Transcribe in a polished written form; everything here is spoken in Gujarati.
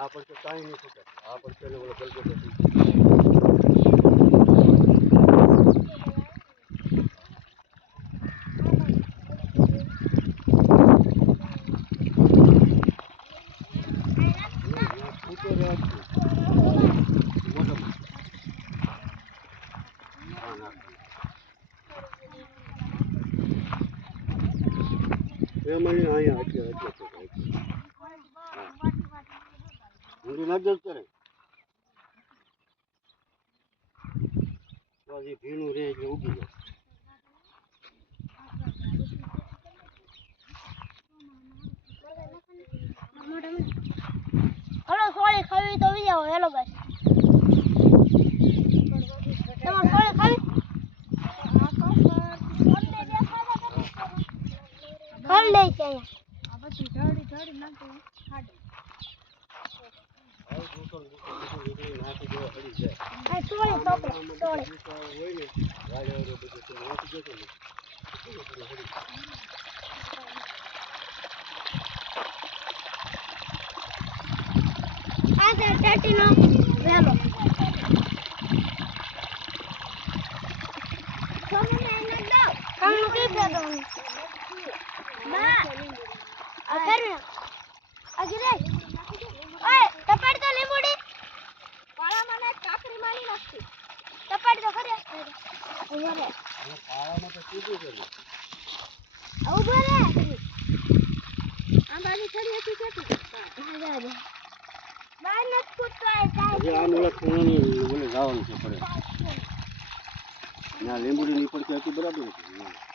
આ પડશે કાંઈ નહીં છૂટે. આ પડશે ને ઓલો ગલગો પછી એમાં અહીંયા ઊંડી નજર કરે તો હજી ભીનું રહે એટલે ઉગી જાય. હલો સોળી ખાવી તો વિજાવો. હેલો ગાઈસ, તમારે સોળી ખાવી ખાઈ લે છે અહીંયા. આ પછી ઢળી નાખો ખાડે. આ સોળી ટોપે સોળી હોય ને ગાડી બધું તો નાખી જતો ને આ છે ટેટીનો વેલો. સોમને એને દાવ કામ કે દેવાનું ના આ કરે અગરે. ઓય ટપડ તો લીંબુડી પાળા મને કાકરી માની નાખતી. ટપડ તો કરે ઉભો રે. પાળામાં તો સીધું છે ને ઉભો રે. આ બાજુ ચડી હતી કે બહાર ન કૂદતો હજી આમ ઓલા ખૂણાની ઓલે જવાનું છે પડે. ના લીંબુડી ની પડતી હતી બરાબર હતી.